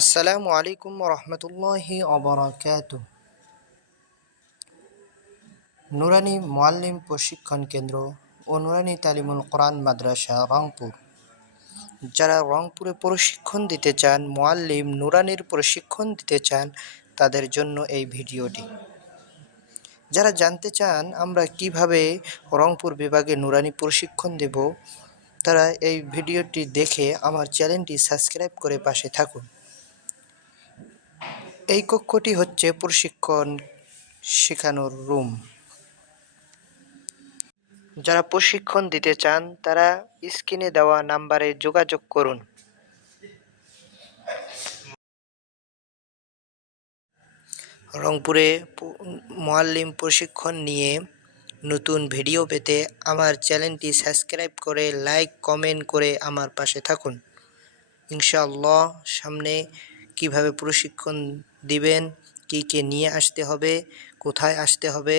আসসালামু আলাইকুম রহমতুল্লাহি অবরাকাত নুরানি মোয়াল্লিম প্রশিক্ষণ কেন্দ্র ও নুরানি তালিমুল কোরআন মাদ্রাসা রংপুর। যারা রংপুরে প্রশিক্ষণ দিতে চান মোয়াল্লিম নুরানির প্রশিক্ষণ দিতে চান, তাদের জন্য এই ভিডিওটি। যারা জানতে চান আমরা কীভাবে রংপুর বিভাগে নুরানি প্রশিক্ষণ দেব, তারা এই ভিডিওটি দেখে আমার চ্যানেলটি সাবস্ক্রাইব করে পাশে থাকুন। এই কক্ষটি হচ্ছে প্রশিক্ষণ শেখানোর রুম। যারা প্রশিক্ষণ দিতে চান, তারা স্ক্রিনে দেওয়া নাম্বারে যোগাযোগ করুন। রংপুরে মোয়াল্লিম প্রশিক্ষণ নিয়ে নতুন ভিডিও পেতে আমার চ্যানেলটি সাবস্ক্রাইব করে লাইক, কমেন্ট করে আমার পাশে থাকুন। ইনশাআল্লাহ সামনে কীভাবে প্রশিক্ষণ দিবেন কী কে নিয়ে আসতে হবে কোথায় আসতে হবে